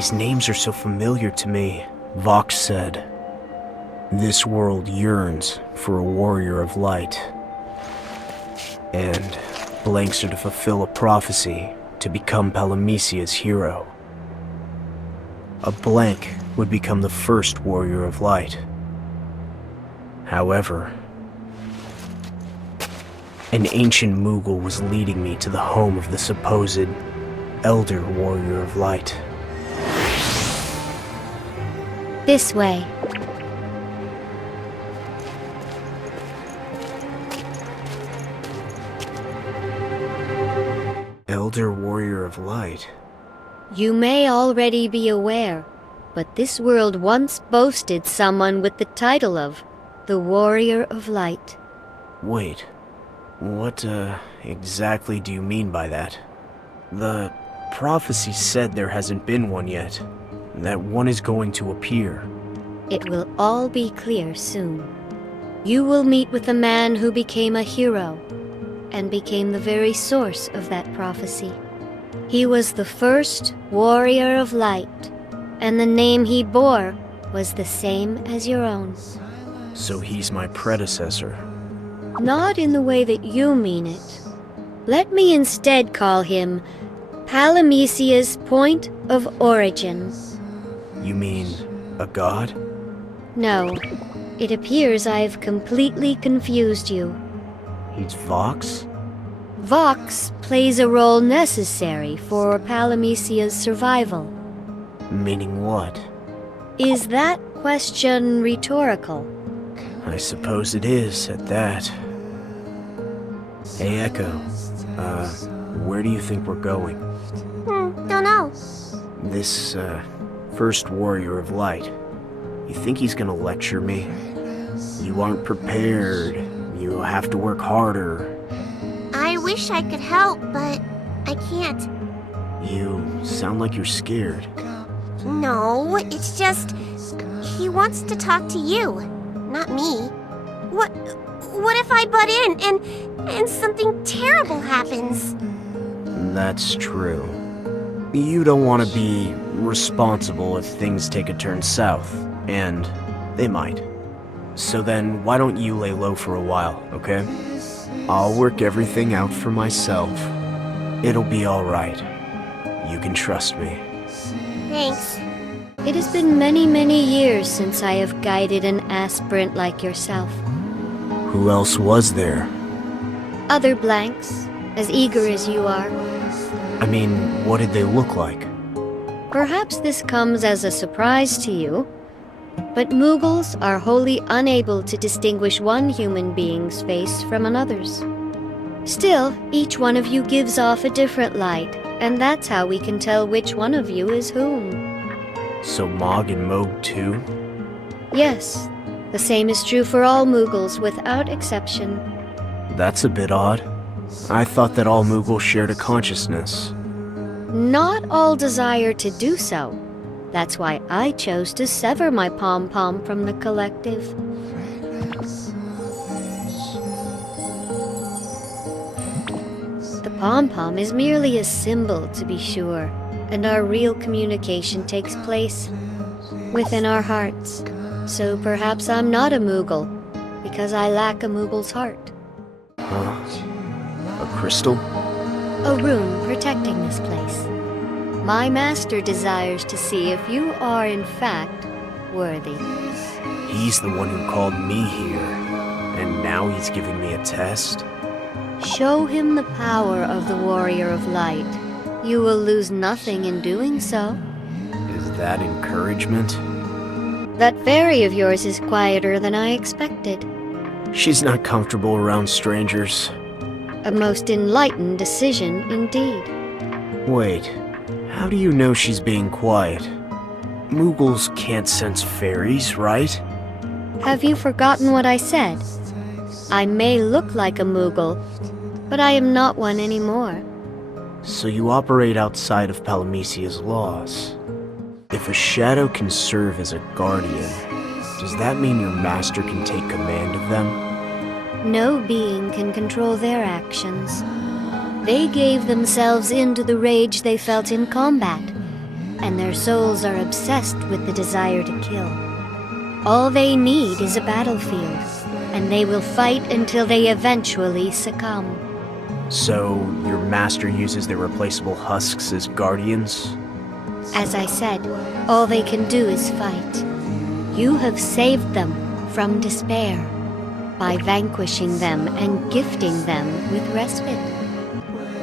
These names are so familiar to me. Vox said, "This world yearns for a warrior of light." And blanks are to fulfill a prophecy to become Palamecia's hero. A blank would become the first warrior of light. However, an ancient Moogle was leading me to the home of the supposed elder warrior of light. This way. Elder warrior of light? You may already be aware, but this world once boasted someone with the title of the Warrior of Light. Wait, what exactly do you mean by that? The prophecy said there hasn't been one yet, that one is going to appear. It will all be clear soon. You will meet with a man who became a hero, and became the very source of that prophecy. He was the first warrior of light, and the name he bore was the same as your own. So he's my predecessor. Not in the way that you mean it. Let me instead call him Palamecia's point of origin. You mean a god? No, it appears I've completely confused you. He's Vox? Vox plays a role necessary for Palamecia's survival. Meaning what? Is that question rhetorical? I suppose it is, at that. Hey, Echo. Where do you think we're going? Don't know. This, first warrior of light. You think he's gonna lecture me? You aren't prepared. You have to work harder. I wish I could help, but I can't. You sound like you're scared. No, it's just... he wants to talk to you, not me. What if I butt in and something terrible happens? That's true. You don't want to be responsible if things take a turn south, and they might. So then, why don't you lay low for a while, okay? I'll work everything out for myself. It'll be alright. You can trust me. Thanks. It has been many, many years since I have guided an aspirant like yourself. Who else was there? Other blanks, as eager as you are. I mean, what did they look like? Perhaps this comes as a surprise to you, but Moogles are wholly unable to distinguish one human being's face from another's. Still, each one of you gives off a different light, and that's how we can tell which one of you is whom. So Mog and Moog too? Yes, the same is true for all Moogles without exception. That's a bit odd. I thought that all Moogles shared a consciousness. Not all desire to do so. That's why I chose to sever my pom-pom from the collective. The pom-pom is merely a symbol, to be sure, and our real communication takes place within our hearts. So perhaps I'm not a Moogle, because I lack a Moogle's heart. Huh? A crystal? A rune protecting this place. My master desires to see if you are, in fact, worthy. He's the one who called me here, and now he's giving me a test? Show him the power of the Warrior of Light. You will lose nothing in doing so. Is that encouragement? That fairy of yours is quieter than I expected. She's not comfortable around strangers. A most enlightened decision, indeed. Wait, how do you know she's being quiet? Moogles can't sense fairies, right? Have you forgotten what I said? I may look like a Moogle, but I am not one anymore. So you operate outside of Palamecia's laws. If a shadow can serve as a guardian, does that mean your master can take command of them? No being can control their actions. They gave themselves into the rage they felt in combat, and their souls are obsessed with the desire to kill. All they need is a battlefield, and they will fight until they eventually succumb. So, your master uses their replaceable husks as guardians? As I said, all they can do is fight. You have saved them from despair by vanquishing them and gifting them with respite.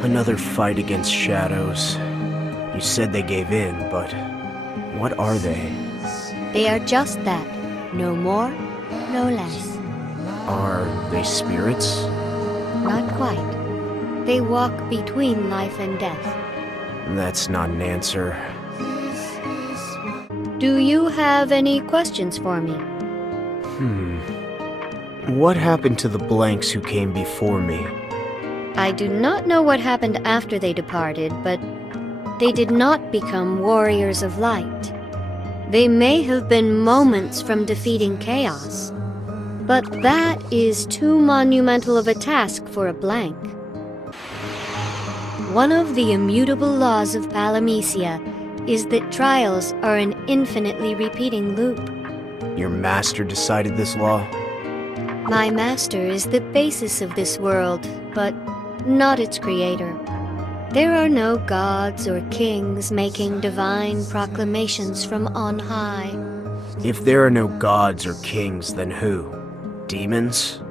Another fight against shadows. You said they gave in, but what are they? They are just that, no more, no less. Are they spirits? Not quite. They walk between life and death. That's not an answer. Do you have any questions for me? What happened to the blanks who came before me? I do not know what happened after they departed, but they did not become warriors of light. They may have been moments from defeating chaos, but that is too monumental of a task for a blank. One of the immutable laws of Palamecia is that trials are an infinitely repeating loop. Your master decided this law? My master is the basis of this world, but not its creator. There are no gods or kings making divine proclamations from on high. If there are no gods or kings, then who? Demons?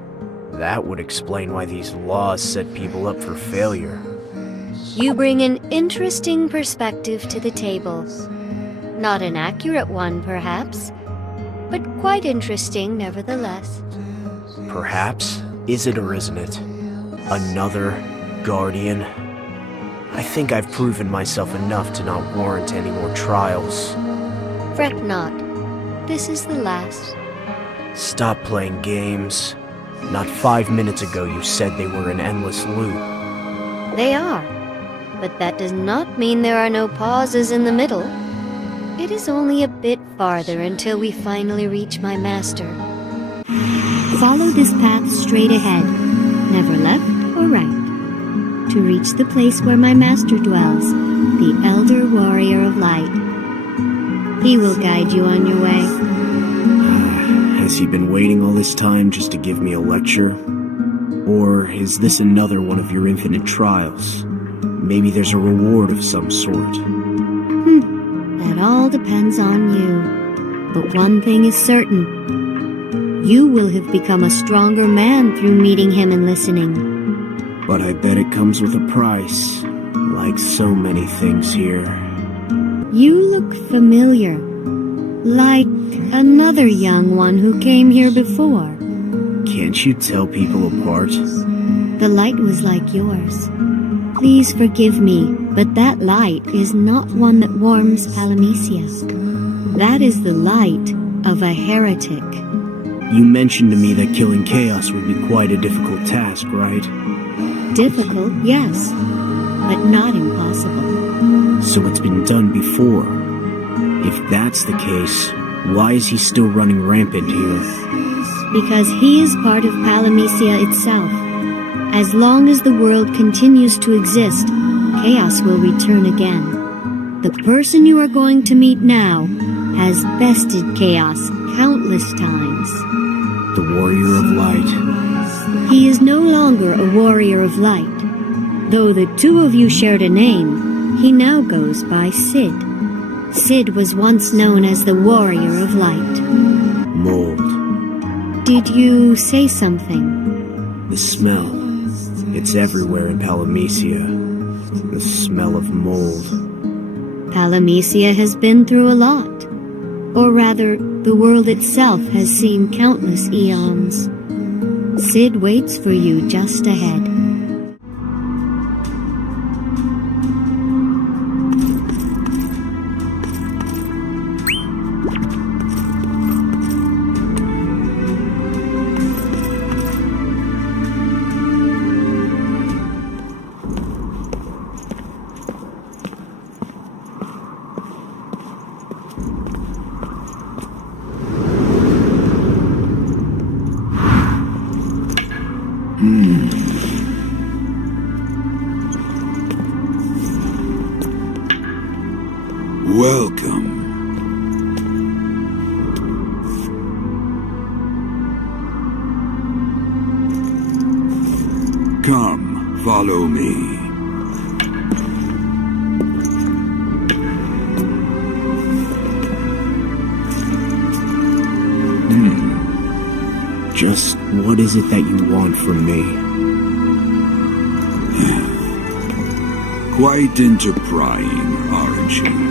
That would explain why these laws set people up for failure. You bring an interesting perspective to the table. Not an accurate one, perhaps, but quite interesting nevertheless. Perhaps? Is it or isn't it? Another guardian? I think I've proven myself enough to not warrant any more trials. Fret not. This is the last. Stop playing games. Not 5 minutes ago you said they were an endless loop. They are, but that does not mean there are no pauses in the middle. It is only a bit farther until we finally reach my master. Follow this path straight ahead, never left or right, to reach the place where my master dwells, the Elder Warrior of Light. He will guide you on your way. Has he been waiting all this time just to give me a lecture? Or is this another one of your infinite trials? Maybe there's a reward of some sort. That all depends on you. But one thing is certain. You will have become a stronger man through meeting him and listening. But I bet it comes with a price, like so many things here. You look familiar. Like another young one who came here before. Can't you tell people apart? The light was like yours. Please forgive me, but that light is not one that warms Palamecia. That is the light of a heretic. You mentioned to me that killing chaos would be quite a difficult task, right? Difficult, yes, but not impossible. So it's been done before. If that's the case, why is he still running rampant here? Because he is part of Palamecia itself. As long as the world continues to exist, chaos will return again. The person you are going to meet now has bested chaos countless times. The Warrior of Light. He is no longer a Warrior of Light. Though the two of you shared a name, he now goes by Sid. Sid was once known as the Warrior of Light. Mold. Did you say something? The smell. It's everywhere in Palamecia. The smell of mold. Palamecia has been through a lot. Or rather, the world itself has seen countless eons. Sid waits for you just ahead. Well, Come, follow me. Just what is it that you want from me? Quite into prying, aren't you?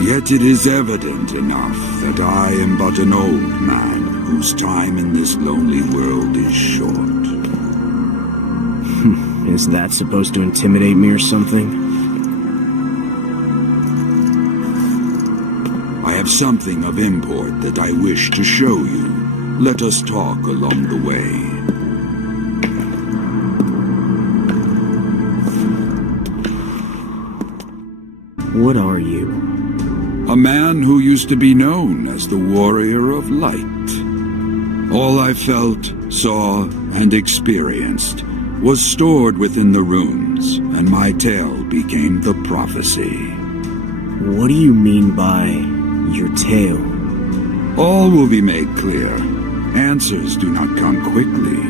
Yet it is evident enough that I am but an old man whose time in this lonely world is short. Is that supposed to intimidate me or something? I have something of import that I wish to show you. Let us talk along the way. What are you? A man who used to be known as the Warrior of Light. All I felt, saw, and experienced was stored within the runes, and my tale became the prophecy. What do you mean by your tale? All will be made clear. Answers do not come quickly.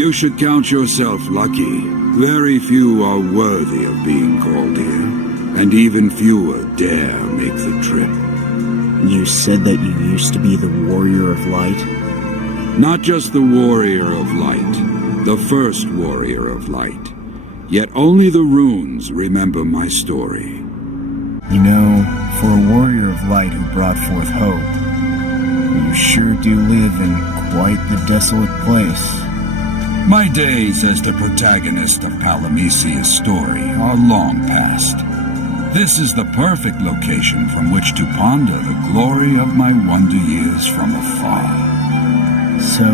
You should count yourself lucky. Very few are worthy of being called here, and even fewer dare make the trip. You said that you used to be the Warrior of Light? Not just the Warrior of Light, the first Warrior of Light. Yet only the runes remember my story. You know, for a Warrior of Light who brought forth hope, you sure do live in quite the desolate place. My days as the protagonist of Palamisia's story are long past. This is the perfect location from which to ponder the glory of my wonder years from afar. So,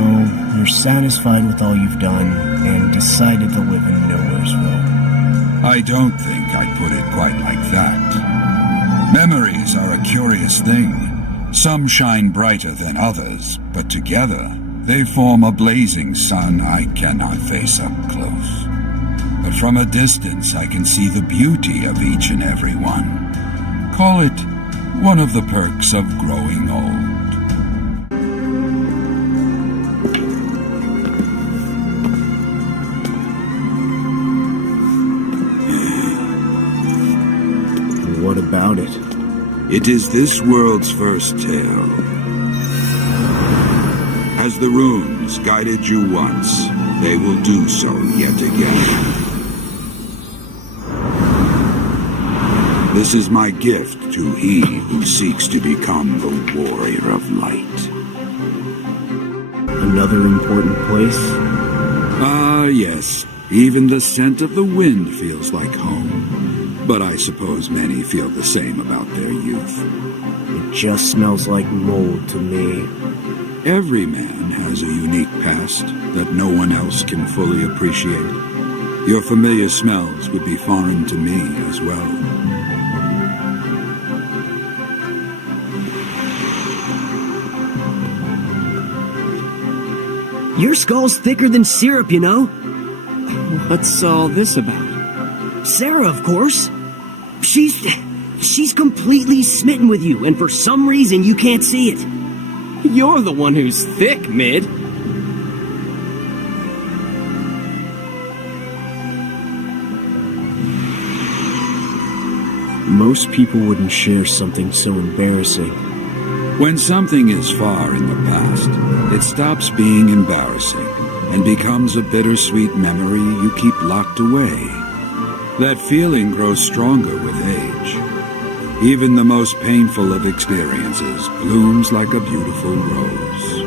you're satisfied with all you've done and decided to live in Nowheresville. I don't think I'd put it quite like that. Memories are a curious thing. Some shine brighter than others, but together they form a blazing sun I cannot face up close. But from a distance I can see the beauty of each and every one. Call it one of the perks of growing old. What about it? It is this world's first tale. As the runes guided you once, they will do so yet again. This is my gift to he who seeks to become the Warrior of Light. Another important place? Ah, yes. Even the scent of the wind feels like home. But I suppose many feel the same about their youth. It just smells like mold to me. Every man has a unique past that no one else can fully appreciate. Your familiar smells would be foreign to me as well. Your skull's thicker than syrup, you know? What's all this about? Sarah, of course. She's completely smitten with you, and for some reason you can't see it. You're the one who's thick, Mid. Most people wouldn't share something so embarrassing. When something is far in the past, it stops being embarrassing and becomes a bittersweet memory you keep locked away. That feeling grows stronger with age. Even the most painful of experiences blooms like a beautiful rose.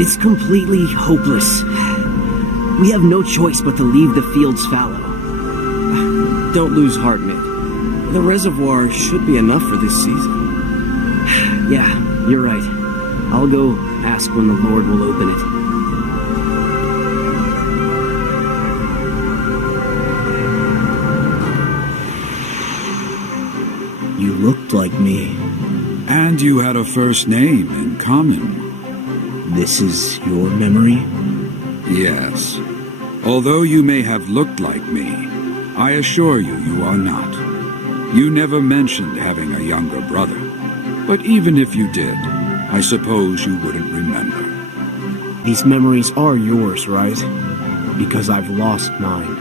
It's completely hopeless. We have no choice but to leave the fields fallow. Don't lose heart, Mid. The reservoir should be enough for this season. Yeah, you're right. I'll go ask when the Lord will open it. You looked like me. And you had a first name in common. This is your memory? Yes. Although you may have looked like me, I assure you, you are not. You never mentioned having a younger brother. But even if you did, I suppose you wouldn't remember. These memories are yours, right? Because I've lost mine,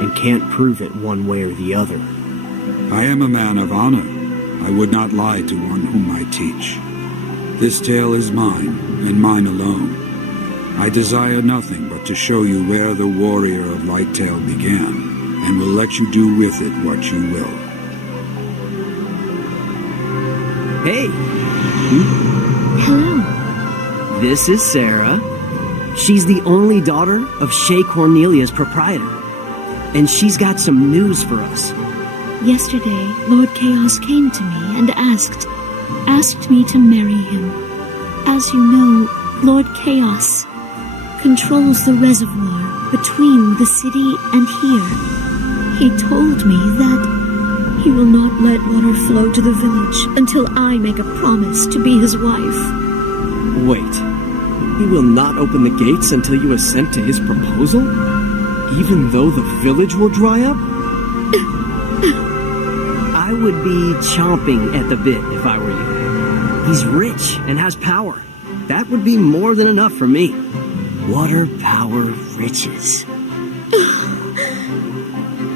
and can't prove it one way or the other. I am a man of honor. I would not lie to one whom I teach. This tale is mine, and mine alone. I desire nothing but to show you where the warrior of Lighttail began, and will let you do with it what you will. Hey, Hello. this is Sarah. She's the only daughter of Shea Cornelia's proprietor. And she's got some news for us. Yesterday, Lord Chaos came to me and asked me to marry him. As you know, Lord Chaos controls the reservoir between the city and here. He told me that he will not let water flow to the village until I make a promise to be his wife. Wait, he will not open the gates until you assent to his proposal? Even though the village will dry up? I would be chomping at the bit if I were you. He's rich and has power. That would be more than enough for me. Water, power, riches.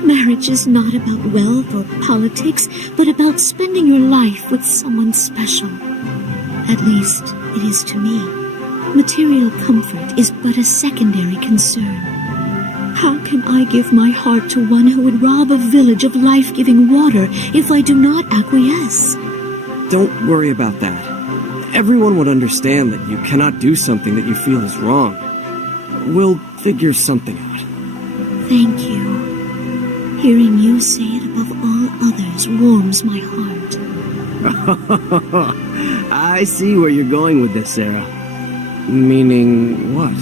Marriage is not about wealth or politics, but about spending your life with someone special. At least, it is to me. Material comfort is but a secondary concern. How can I give my heart to one who would rob a village of life-giving water if I do not acquiesce? Don't worry about that. Everyone would understand that you cannot do something that you feel is wrong. We'll figure something out. Thank you. Hearing you say it above all others warms my heart. I see where you're going with this, Sarah. Meaning what?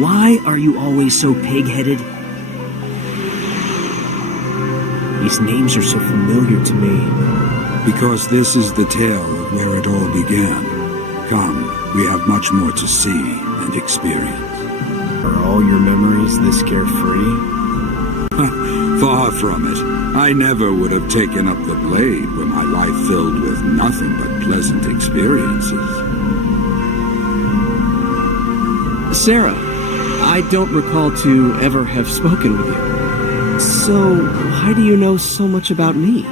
Why are you always so pig-headed? These names are so familiar to me. Because this is the tale of where it all began. Come, we have much more to see and experience. Are all your memories this carefree? Far from it. I never would have taken up the blade were my life filled with nothing but pleasant experiences. Sarah, I don't recall to ever have spoken with you. So, why do you know so much about me?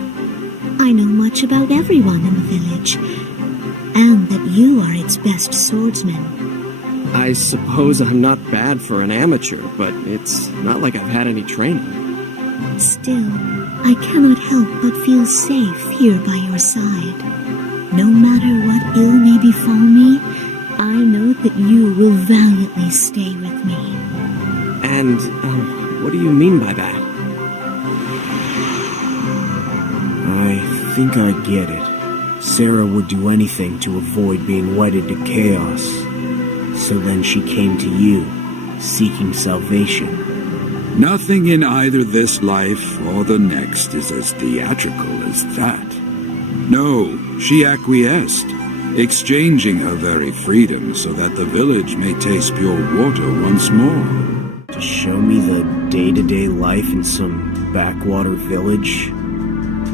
I know much about everyone in the village, and that you are its best swordsman. I suppose I'm not bad for an amateur, but it's not like I've had any training. Still, I cannot help but feel safe here by your side. No matter what ill may befall me, I know that you will valiantly stay with me. And, what do you mean by that? I think I get it. Sarah would do anything to avoid being wedded to chaos. So then she came to you, seeking salvation. Nothing in either this life or the next is as theatrical as that. No, she acquiesced, exchanging her very freedom so that the village may taste pure water once more. To show me the day-to-day life in some backwater village?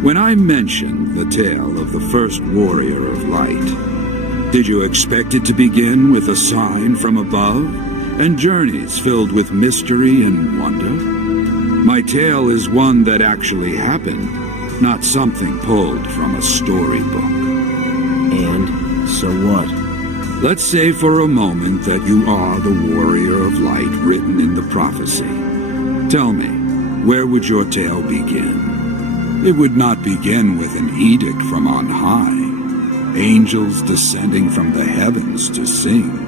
When I mentioned the tale of the first warrior of light, did you expect it to begin with a sign from above, and journeys filled with mystery and wonder? My tale is one that actually happened, not something pulled from a storybook. And so what? Let's say for a moment that you are the warrior of light written in the prophecy. Tell me, where would your tale begin? It would not begin with an edict from on high, angels descending from the heavens to sing.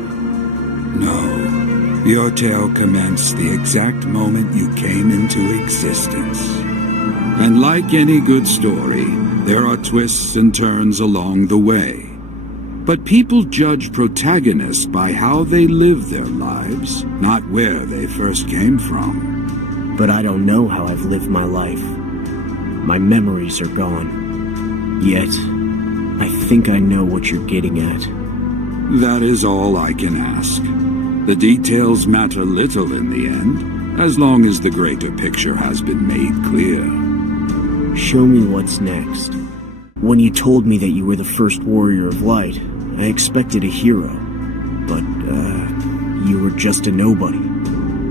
No, your tale commenced the exact moment you came into existence. And like any good story, there are twists and turns along the way. But people judge protagonists by how they live their lives, not where they first came from. But I don't know how I've lived my life. My memories are gone. Yet, I think I know what you're getting at. That is all I can ask. The details matter little in the end, as long as the greater picture has been made clear. Show me what's next. When you told me that you were the first warrior of light, I expected a hero. But, you were just a nobody.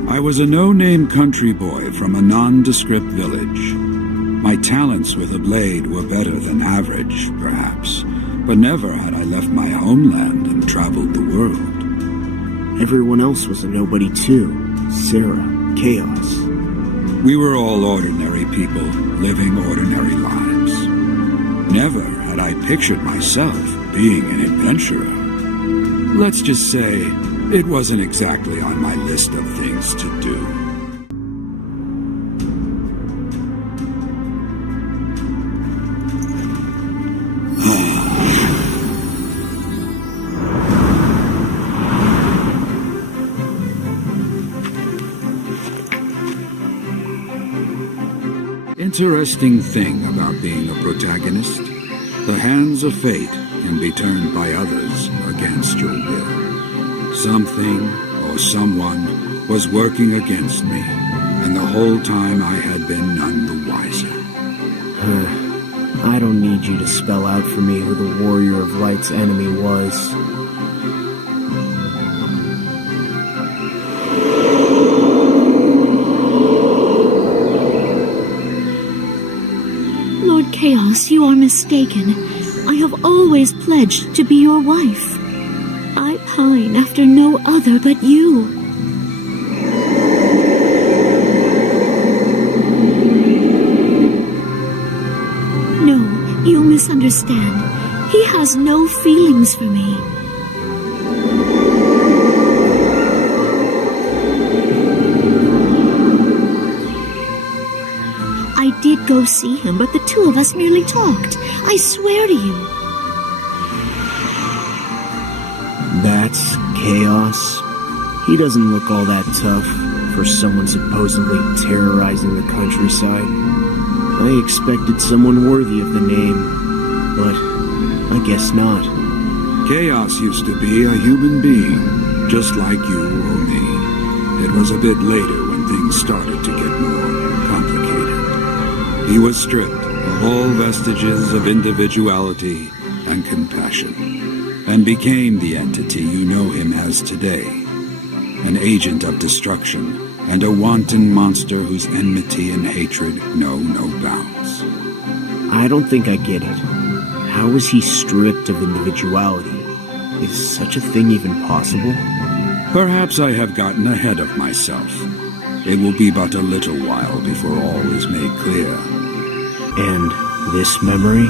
I was a no-name country boy from a nondescript village. My talents with a blade were better than average, perhaps, but never had I left my homeland and traveled the world. Everyone else was a nobody too. Sarah, Chaos. We were all ordinary people, living ordinary lives. Never had I pictured myself being an adventurer. Let's just say, it wasn't exactly on my list of things to do. Interesting thing about being a protagonist. The hands of fate can be turned by others against your will. Something or someone was working against me, and the whole time I had been none the wiser. I don't need you to spell out for me who the Warrior of Light's enemy was. Lord Chaos, you are mistaken. I have always pledged to be your wife. I pine after no other but you. No, you misunderstand. He has no feelings for me. I did go see him, but the two of us merely talked. I swear to you. That's Chaos. He doesn't look all that tough for someone supposedly terrorizing the countryside. I expected someone worthy of the name, but I guess not. Chaos used to be a human being, just like you or me. It was a bit later when things started to get more complicated. He was stripped of all vestiges of individuality and compassion, and became the entity you know him as today. An agent of destruction, and a wanton monster whose enmity and hatred know no bounds. I don't think I get it. How is he stripped of individuality? Is such a thing even possible? Perhaps I have gotten ahead of myself. It will be but a little while before all is made clear. And this memory?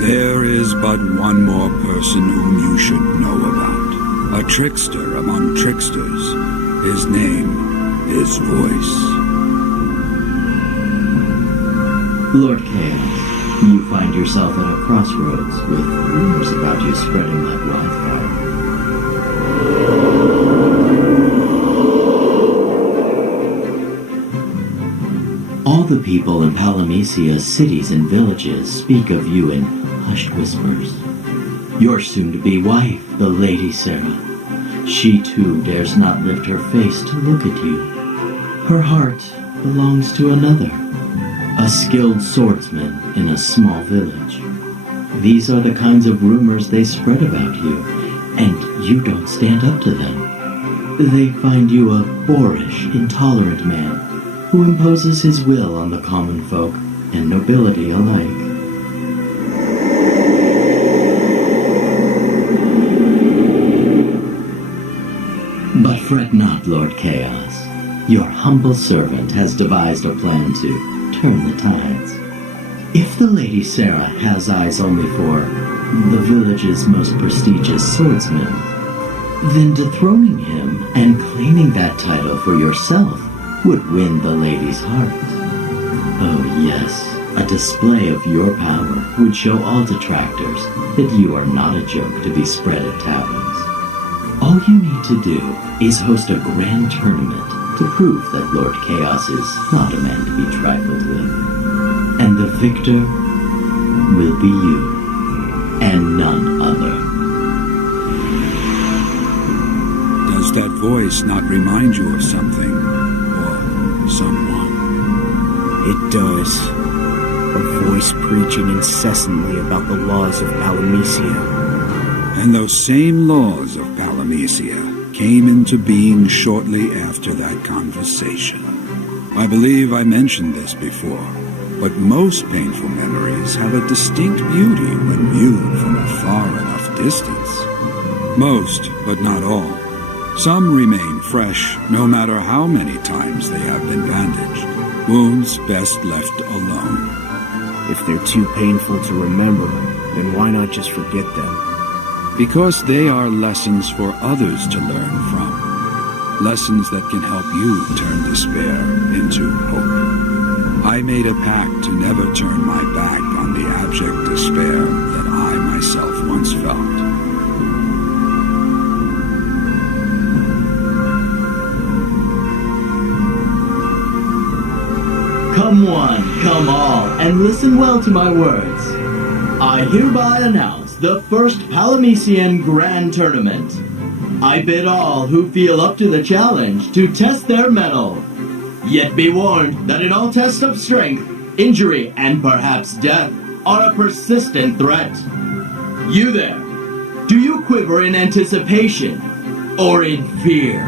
There is but one more person whom you should know about. A trickster among tricksters. His name is Voice. Lord Chaos, you find yourself at a crossroads with rumors about you spreading like wildfire. All the people in Palamecia's cities and villages speak of you in hushed whispers. Your soon-to-be wife, the Lady Sarah. She too dares not lift her face to look at you. Her heart belongs to another, a skilled swordsman in a small village. These are the kinds of rumors they spread about you, and you don't stand up to them. They find you a boorish, intolerant man who imposes his will on the common folk and nobility alike. But fret not, Lord Chaos. Your humble servant has devised a plan to turn the tides. If the Lady Sarah has eyes only for the village's most prestigious swordsman, then dethroning him and claiming that title for yourself would win the lady's heart. Oh yes, a display of your power would show all detractors that you are not a joke to be spread at taverns. All you need to do is host a grand tournament to prove that Lord Chaos is not a man to be trifled with. And the victor will be you, and none other. Does that voice not remind you of something, or someone? It does. A voice preaching incessantly about the laws of Palamecia. And those same laws of Palamecia came into being shortly after that conversation. I believe I mentioned this before, but most painful memories have a distinct beauty when viewed from a far enough distance. Most, but not all. Some remain fresh, no matter how many times they have been bandaged. Wounds best left alone. If they're too painful to remember, then why not just forget them? Because they are lessons for others to learn from. Lessons that can help you turn despair into hope. I made a pact to never turn my back on the abject despair that I myself once felt. Come one, come all, and listen well to my words. I hereby announce the first Palamecian Grand Tournament. I bid all who feel up to the challenge to test their mettle. Yet be warned that in all tests of strength, injury, and perhaps death are a persistent threat. You there, do you quiver in anticipation or in fear?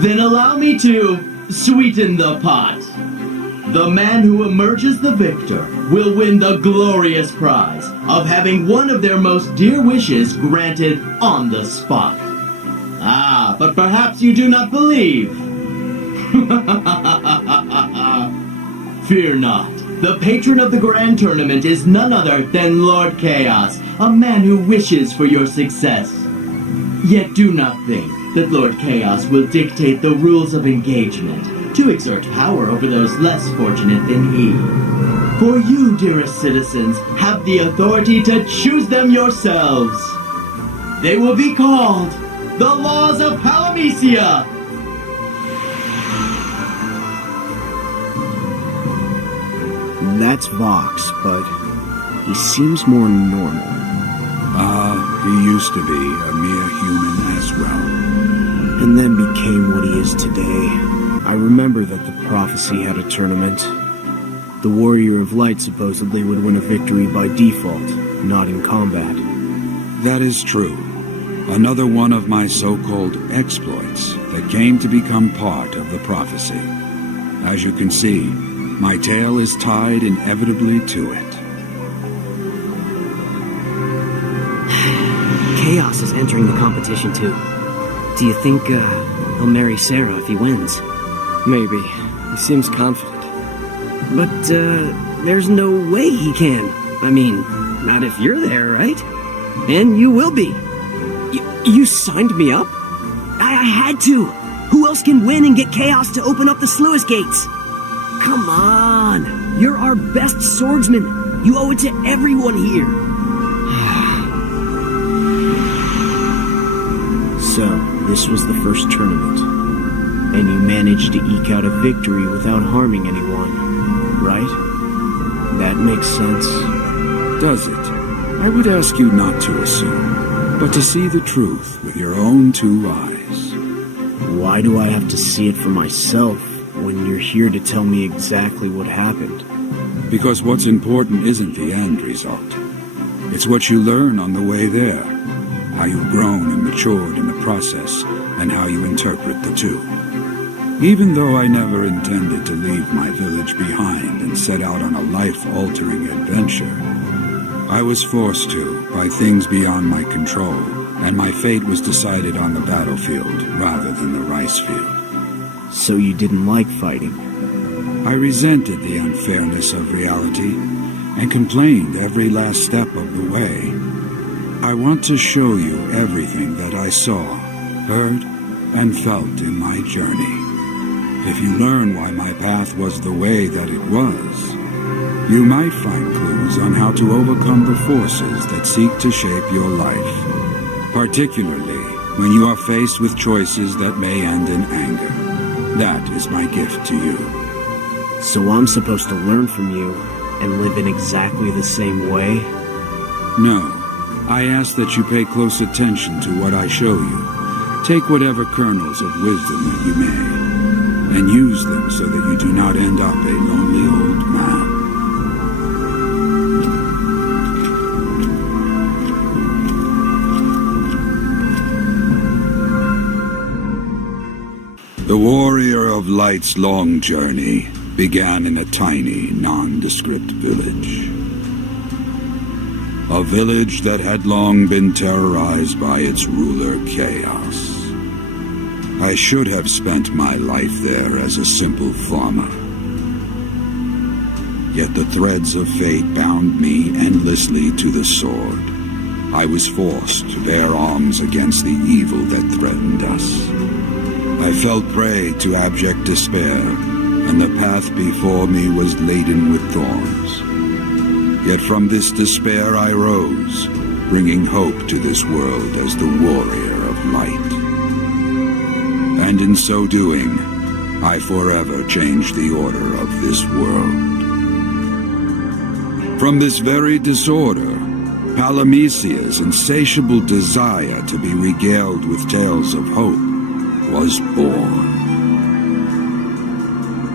Then allow me to sweeten the pot. The man who emerges the victor will win the glorious prize of having one of their most dear wishes granted on the spot. Ah, but perhaps you do not believe. Fear not. The patron of the Grand Tournament is none other than Lord Chaos, a man who wishes for your success. Yet do not think that Lord Chaos will dictate the rules of engagement to exert power over those less fortunate than he. For you, dearest citizens, have the authority to choose them yourselves. They will be called the Laws of Palamecia. That's Vox, but he seems more normal. He used to be a mere human as well. And then became what he is today. I remember that the prophecy had a tournament. The Warrior of Light supposedly would win a victory by default, not in combat. That is true. Another one of my so-called exploits that came to become part of the prophecy. As you can see, my tale is tied inevitably to it. Chaos is entering the competition too. Do you think he'll marry Sarah if he wins? Maybe. He seems confident. But there's no way he can. I mean, not if you're there, right? And you will be. You signed me up? I had to. Who else can win and get Chaos to open up the sluice gates? Come on. You're our best swordsman. You owe it to everyone here. So, this was the first tournament. And you managed to eke out a victory without harming anyone, right? That makes sense. Does it? I would ask you not to assume, but to see the truth with your own two eyes. Why do I have to see it for myself when you're here to tell me exactly what happened? Because what's important isn't the end result. It's what you learn on the way there. How you've grown and matured in the process, and how you interpret the two. Even though I never intended to leave my village behind and set out on a life-altering adventure, I was forced to by things beyond my control, and my fate was decided on the battlefield rather than the rice field. So you didn't like fighting? I resented the unfairness of reality, and complained every last step of the way. I want to show you everything that I saw, heard, and felt in my journey. If you learn why my path was the way that it was, you might find clues on how to overcome the forces that seek to shape your life, particularly when you are faced with choices that may end in anger. That is my gift to you. So I'm supposed to learn from you and live in exactly the same way? No. I ask that you pay close attention to what I show you. Take whatever kernels of wisdom that you may, and use them so that you do not end up a lonely old man. The Warrior of Light's long journey began in a tiny, nondescript village. A village that had long been terrorized by its ruler, Chaos. I should have spent my life there as a simple farmer. Yet the threads of fate bound me endlessly to the sword. I was forced to bear arms against the evil that threatened us. I fell prey to abject despair, and the path before me was laden with thorns. Yet from this despair I rose, bringing hope to this world as the Warrior of Light. And in so doing, I forever changed the order of this world. From this very disorder, Palamecia's insatiable desire to be regaled with tales of hope was born.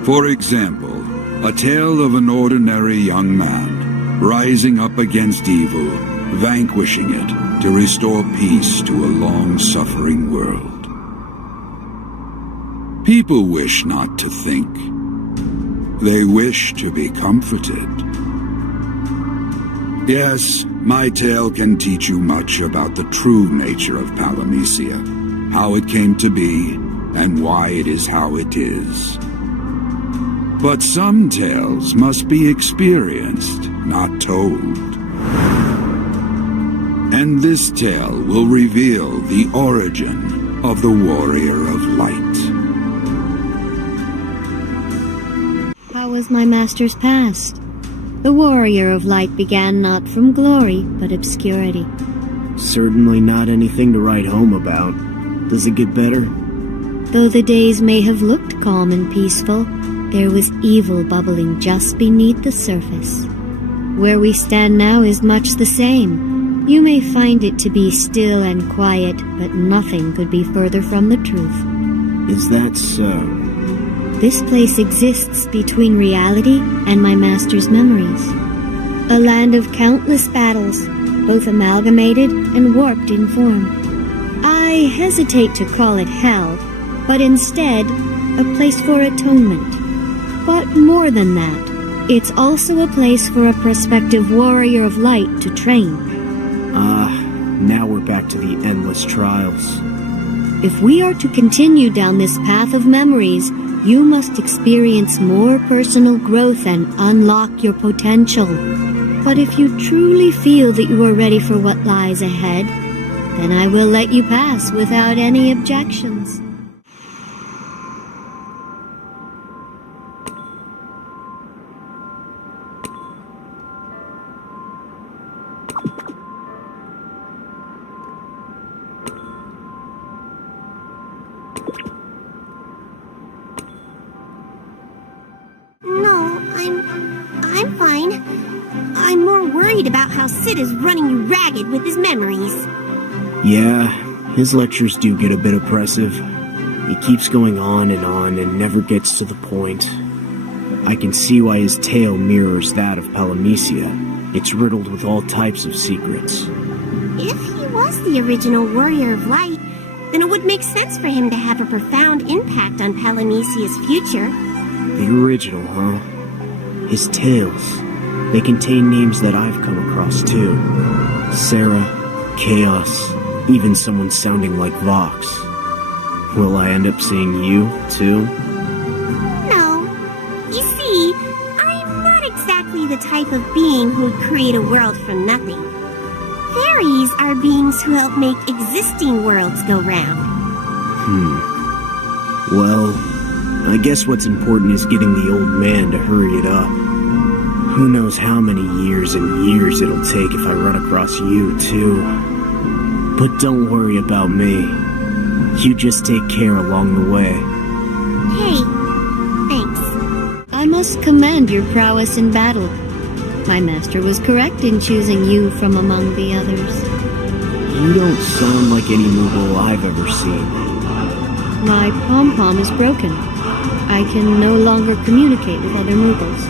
For example, a tale of an ordinary young man rising up against evil, vanquishing it to restore peace to a long-suffering world. People wish not to think. They wish to be comforted. Yes, my tale can teach you much about the true nature of Palamecia, how it came to be, and why it is how it is. But some tales must be experienced, not told. And this tale will reveal the origin of the Warrior of Light. How was my master's past? The Warrior of Light began not from glory, but obscurity. Certainly not anything to write home about. Does it get better? Though the days may have looked calm and peaceful, there was evil bubbling just beneath the surface. Where we stand now is much the same. You may find it to be still and quiet, but nothing could be further from the truth. Is that so? This place exists between reality and my master's memories. A land of countless battles, both amalgamated and warped in form. I hesitate to call it hell, but instead, a place for atonement. But more than that, it's also a place for a prospective Warrior of Light to train. Now we're back to the endless trials. If we are to continue down this path of memories, you must experience more personal growth and unlock your potential. But if you truly feel that you are ready for what lies ahead, then I will let you pass without any objections. I'm fine. I'm more worried about how Sid is running you ragged with his memories. Yeah, his lectures do get a bit oppressive. He keeps going on and never gets to the point. I can see why his tale mirrors that of Palamecia. It's riddled with all types of secrets. If he was the original Warrior of Light, then it would make sense for him to have a profound impact on Palamecia's future. The original, huh? His tales. They contain names that I've come across, too. Sarah, Chaos, even someone sounding like Vox. Will I end up seeing you, too? No. You see, I'm not exactly the type of being who'd create a world from nothing. Fairies are beings who help make existing worlds go round. Well, I guess what's important is getting the old man to hurry it up. Who knows how many years and years it'll take if I run across you, too. But don't worry about me. You just take care along the way. Hey, thanks. I must commend your prowess in battle. My master was correct in choosing you from among the others. You don't sound like any Moogle I've ever seen. My pom-pom is broken. I can no longer communicate with other Moogles.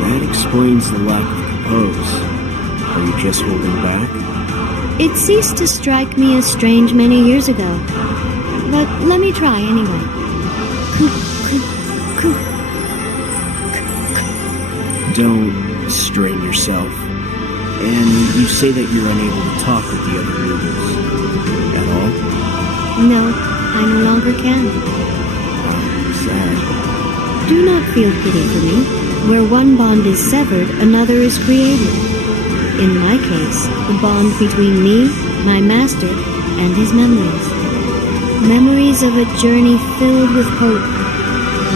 That explains the lack of compose. Are you just holding back? It ceased to strike me as strange many years ago. But let me try anyway. Don't strain yourself. And you say that you're unable to talk with the other noodles. At all? No, I no longer can. Sad. Do not feel pity for me. Where one bond is severed, another is created. In my case, the bond between me, my master, and his memories. Memories of a journey filled with hope.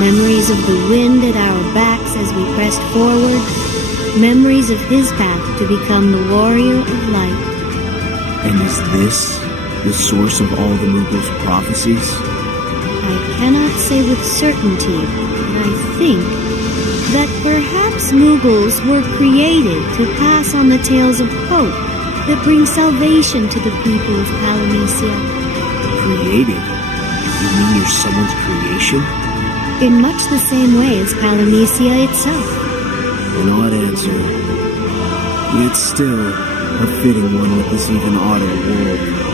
Memories of the wind at our backs as we pressed forward. Memories of his path to become the warrior of light. And is this the source of all the Moogle's prophecies? I cannot say with certainty, but I think that perhaps Moogles were created to pass on the tales of hope that bring salvation to the people of Palamecia. Created? You mean you're someone's creation? In much the same way as Palamecia itself. An odd answer. Yet still, a fitting one with this even odder world.